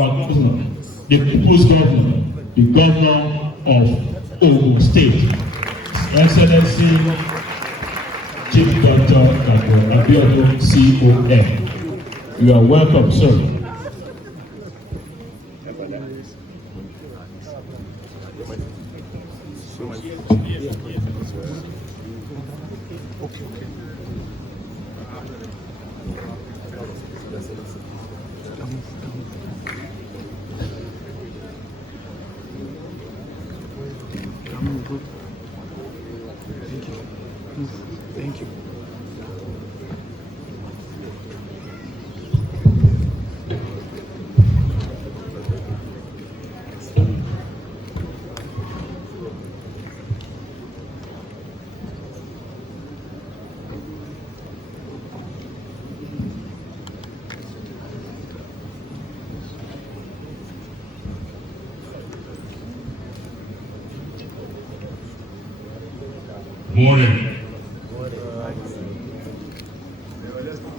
our governor, the people's governor, the governor of Ogun State, Excellency Chief Dr. Abiodun, CON. You are welcome, sir. Thank you. Morning.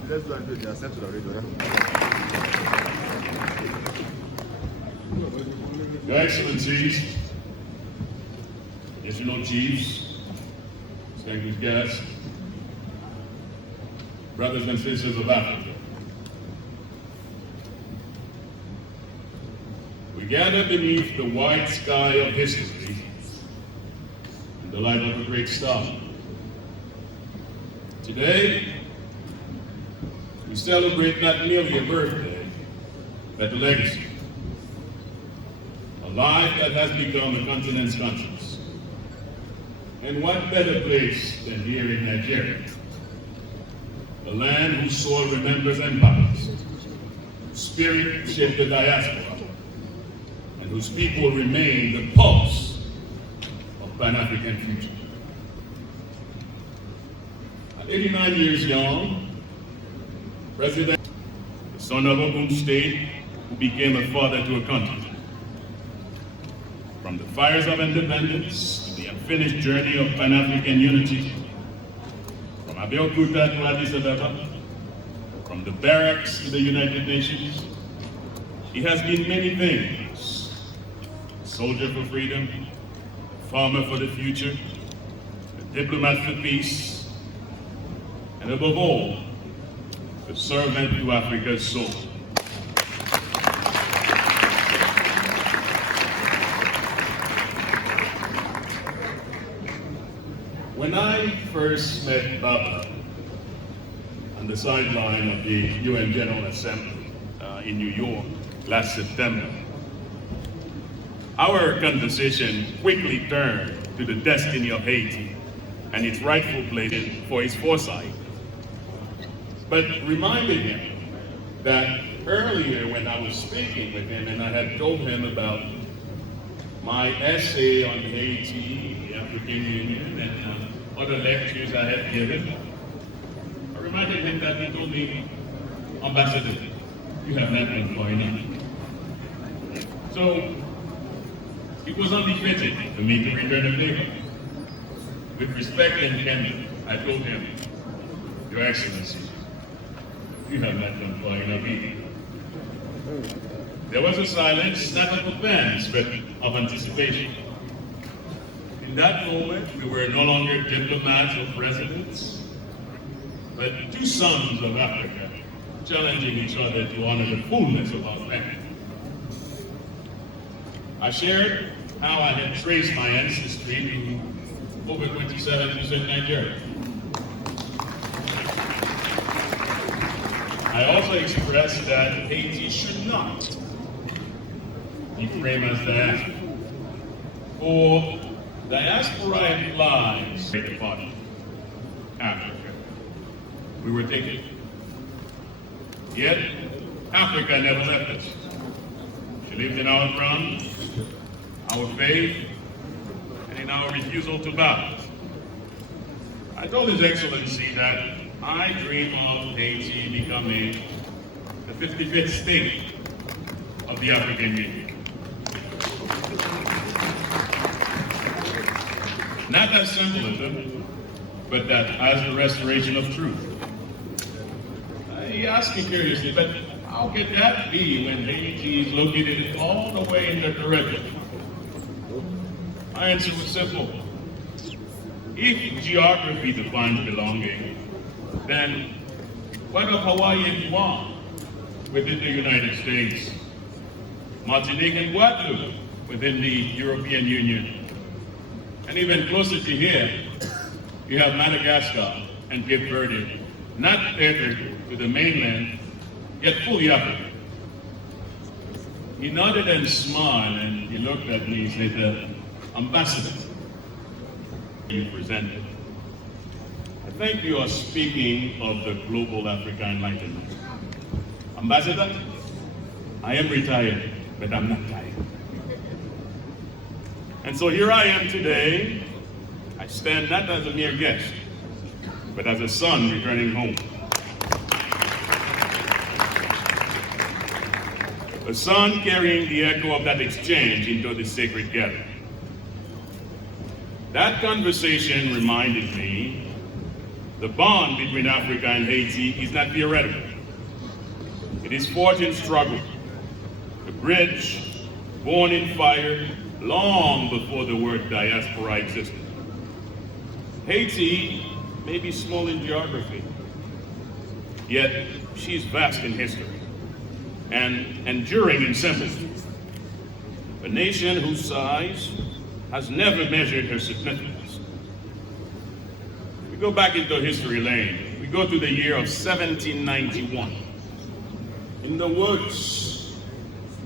Let's do it. They are set to the radio. Your Excellencies, National Chiefs, distinguished guests, brothers and sisters of Africa, we gather beneath the white sky of history in the light of a great star. Today, we celebrate not merely a birthday, but a legacy. A life that has become a continent's conscience. And what better place than here in Nigeria? A land whose soil remembers empires, whose spirit shaped the diaspora, and whose people remain the pulse of Pan-African future. At 89 years young, President, the son of Ogun State, who became a father to a country. From the fires of independence to the unfinished journey of Pan-African unity, from Abiodun to Addis Ababa, from the barracks to the United Nations, he has been many things. A soldier for freedom, a farmer for the future, a diplomat for peace, and above all, a servant to Africa's soul. When I first met Baba on the sideline of the UN General Assembly in New York last September, our conversation quickly turned to the destiny of Haiti and its rightful place for his foresight, but reminded him that earlier when I was speaking with him and I had told him about my essay on Haiti, the African Union, and other lectures I had given, I reminded him that he told me, Ambassador, you have not been far enough. So it was unbefitting for me to return a favor. With respect and candor, I told him, Your Excellency, you have not gone far enough either. There was a silence, not of offense, but of anticipation. In that moment, we were no longer diplomats or presidents, but two sons of Africa challenging each other to honor the fullness of our faith. I shared how I had traced my ancestry to over 27% Nigeria. I also expressed that Haiti should not be framed as diaspora. For diaspora implies a part of Africa. We were taken. Yet, Africa never left us. She lived in our ground, our faith, and in our refusal to bow. I told His Excellency that I dream of Haiti becoming the 55th state of the African Union. Not as symbolism, but that as the restoration of truth. He asked me curiously, but How could that be when Haiti is located all the way in the Caribbean? My answer was simple. If geography defines belonging, then what of Hawaii and Guam within the United States? Martinique and Guadeloupe within the European Union? And even closer to here, you have Madagascar and Cape Verde, not tethered to the mainland, yet fully African. He nodded and smiled, and he looked at me and said, Ambassador, you presented. I think you are speaking of the global Africa Enlightenment. Ambassador, I am retired, but I'm not tired. And so here I am today. I stand not as a mere guest, but as a son returning home. A son carrying the echo of that exchange into the sacred gathering. That conversation reminded me the bond between Africa and Haiti is not theoretical. It is fought in struggle. The bridge, born in fire, long before the word diaspora existed. Haiti may be small in geography, yet she is vast in history and enduring in sympathy. A nation whose size has never measured her significance. We go back into history lane. We go to the year of 1791. In the woods,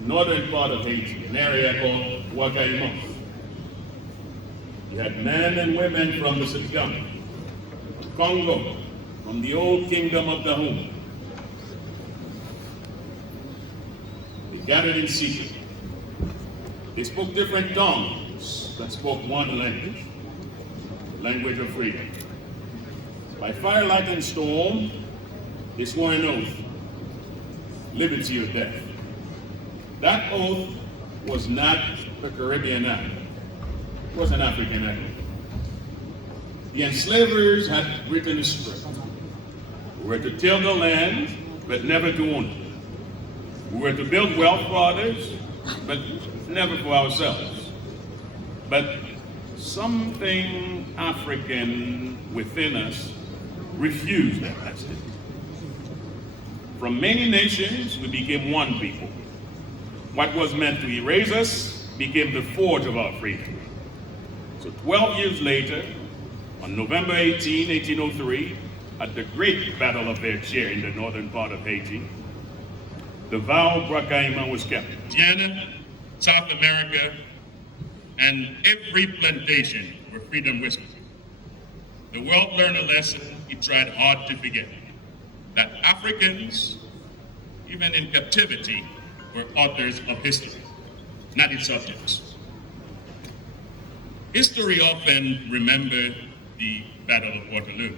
northern part of Haiti, an area called Wakaima. You had men and women from the Sitgam, Congo, from the old kingdom of Dahomey. They gathered in secret. They spoke different tongues, but spoke one language, the language of freedom. By firelight and storm, they swore an oath, liberty or death. That oath was not a Caribbean act, it was an African act. The enslavers had written a script. We were to till the land, but never to own it. We were to build wealth for others, but never for ourselves. But something African within us refused that message. From many nations, we became one people. What was meant to erase us became the forge of our freedom. So 12 years later, on November 18, 1803, at the great Battle of Vertier in the northern part of Haiti, the vow of Brakaima was kept. Louisiana, South America, and every plantation where freedom whispered. The world learned a lesson it tried hard to forget, that Africans, even in captivity, were authors of history, not its subjects. History often remembers the Battle of Waterloo.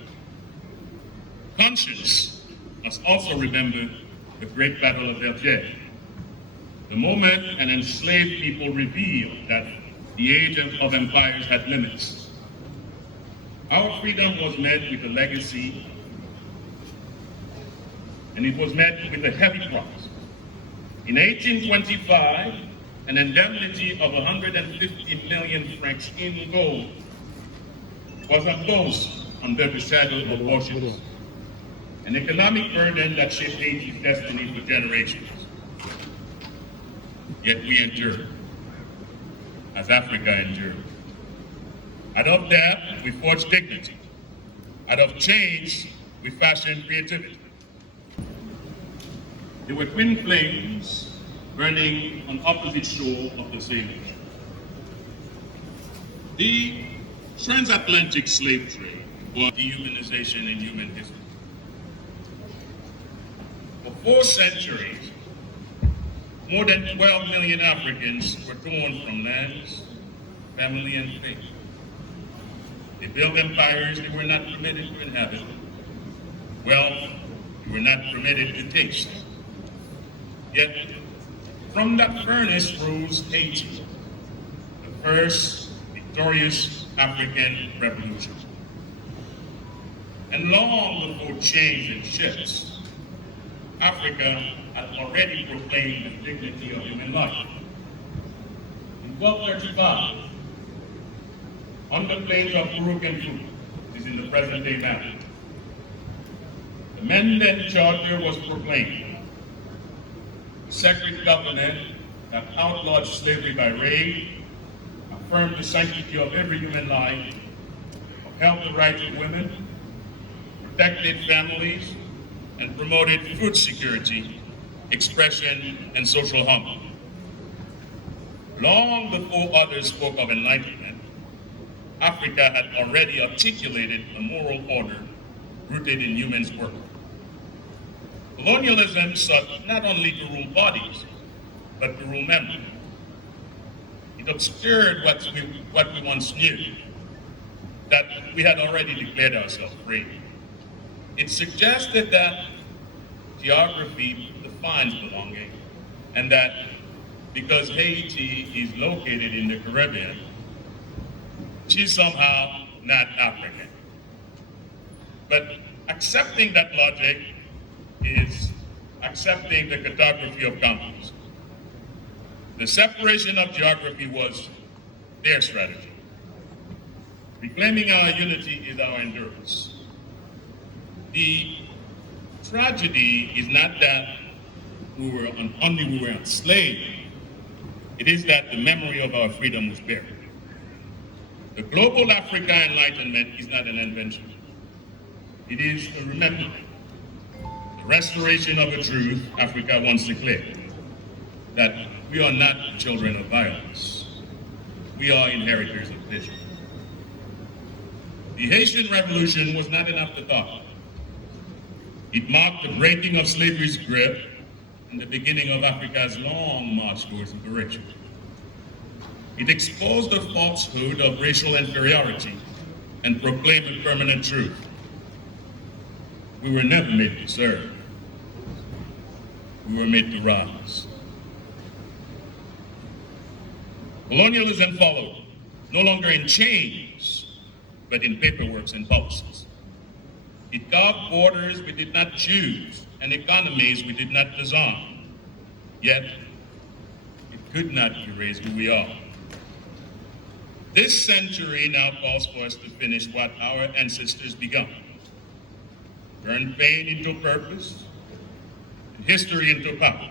Conscience must also remember the great Battle of Vertier, the moment an enslaved people revealed that the age of empires had limits. Our freedom was met with a legacy, and it was met with a heavy price. In 1825, an indemnity of 150 million francs in gold was imposed under the shadow of Washington, an economic burden that shaped Haiti's destiny for generations. Yet we endured, as Africa endured. Out of that, we forged dignity. Out of change, we fashioned creativity. There were twin flames burning on opposite shore of the same ocean. The transatlantic slave trade was dehumanization in human history. For 4 centuries, more than 12 million Africans were torn from lands, family, and faith. They built empires they were not permitted to inhabit. Wealth they were not permitted to taste. Yet, from that furnace rose Haiti, the first victorious African revolution. And long before change and shifts, Africa had already proclaimed the dignity of human life. In 1235, on the plains of Uruk and Fu, is in the present-day map, the Menden Charter was proclaimed, a sacred government that outlawed slavery by raid, affirmed the sanctity of every human life, upheld the rights of women, protected families, and promoted food security, expression, and social harmony. Long before others spoke of enlightenment, Africa had already articulated a moral order rooted in human's work. Colonialism sought not only to rule bodies, but to rule memory. It obscured what we once knew, that we had already declared ourselves free. It suggested that geography defines belonging, and that because Haiti is located in the Caribbean, she's somehow not African. But accepting that logic is accepting the cartography of countries. The separation of geography was their strategy. Reclaiming our unity is our endurance. The tragedy is not that we were enslaved. It is that the memory of our freedom was buried. The global Africa Enlightenment is not an invention. It is a remembrance. The restoration of a truth Africa once declared, that we are not children of violence. We are inheritors of vision. The Haitian Revolution was not an afterthought. It marked the breaking of slavery's grip and the beginning of Africa's long march towards liberation. It exposed the falsehood of racial inferiority and proclaimed a permanent truth. We were never made to serve. We were made to rise. Colonialism followed, no longer in chains, but in paperwork and policies. It carved borders we did not choose and economies we did not design. Yet, it could not erase who we are. This century now calls for us to finish what our ancestors began. Turn pain into purpose, and history into power.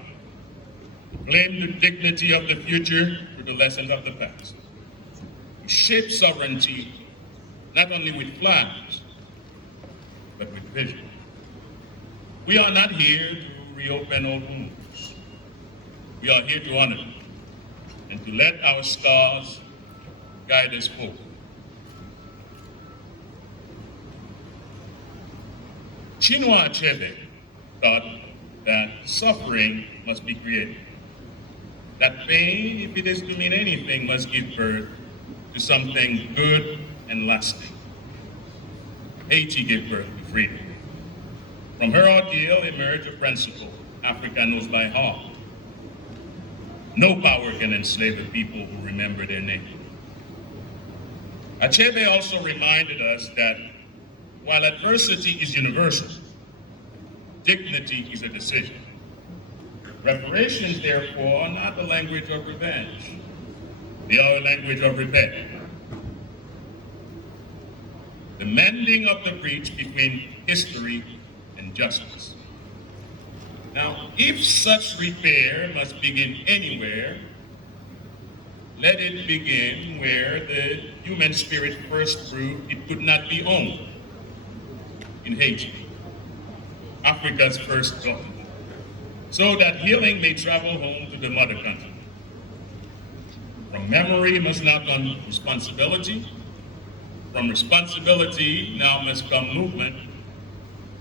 Claim the dignity of the future through the lessons of the past. We shape sovereignty not only with flags, but with vision. We are not here to reopen old wounds. We are here to honor them and to let our scars guide us forward. Chinua Achebe thought that suffering must be created. That pain, if it is to mean anything, must give birth to something good and lasting. Haiti gave birth to freedom. From her ordeal emerged a principle Africa knows by heart. No power can enslave a people who remember their name. Achebe also reminded us that while adversity is universal, dignity is a decision. Reparations, therefore, are not the language of revenge. They are a language of repair. The mending of the breach between history and justice. Now, if such repair must begin anywhere, let it begin where the human spirit first proved it could not be owned, in Haiti, Africa's first continent, so that healing may travel home to the mother country. From memory must now come responsibility. From responsibility now must come movement.